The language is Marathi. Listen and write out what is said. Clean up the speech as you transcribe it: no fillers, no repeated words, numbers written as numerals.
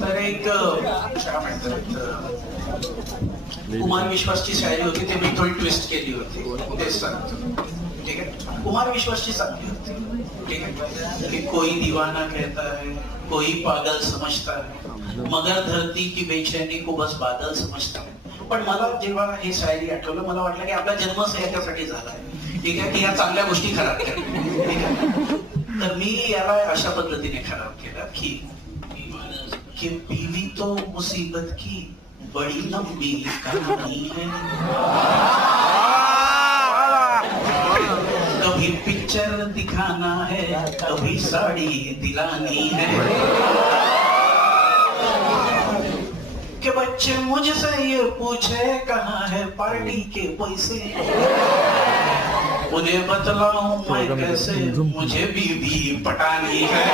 तर एक काय म्हणतात कुमार विश्वासची शायरी होती, ते मी थोडी ट्विस्ट केली होती, तेच सांगतो. ठीक आहे, कुमार विश्वासची चांगली होती. ठीक है, कि कोई दीवाना कहता है, कोई पागल समझता है, मगर धरती की बेचैनी को बस बादल समझता है. पण मला जेव्हा हे शायरी आठवलं, मला वाटलं की आपला जन्मच याच्यासाठी झालाय. ठीक आहे, की या चांगल्या गोष्टी खराब केल्या. ठीक आहे, तर मी याला अशा पद्धतीने खराब केला कि बीवी तो मुसीबत की बड़ी लंबी कहानी है, कभी पिक्चर दिखाना है, कभी साड़ी दिलानी है, कि बच्चे मुझसे ये पूछे कहाँ है पार्टी के पैसे, उन्हें बतलाऊं मैं कैसे, मुझे बीवी पटानी है.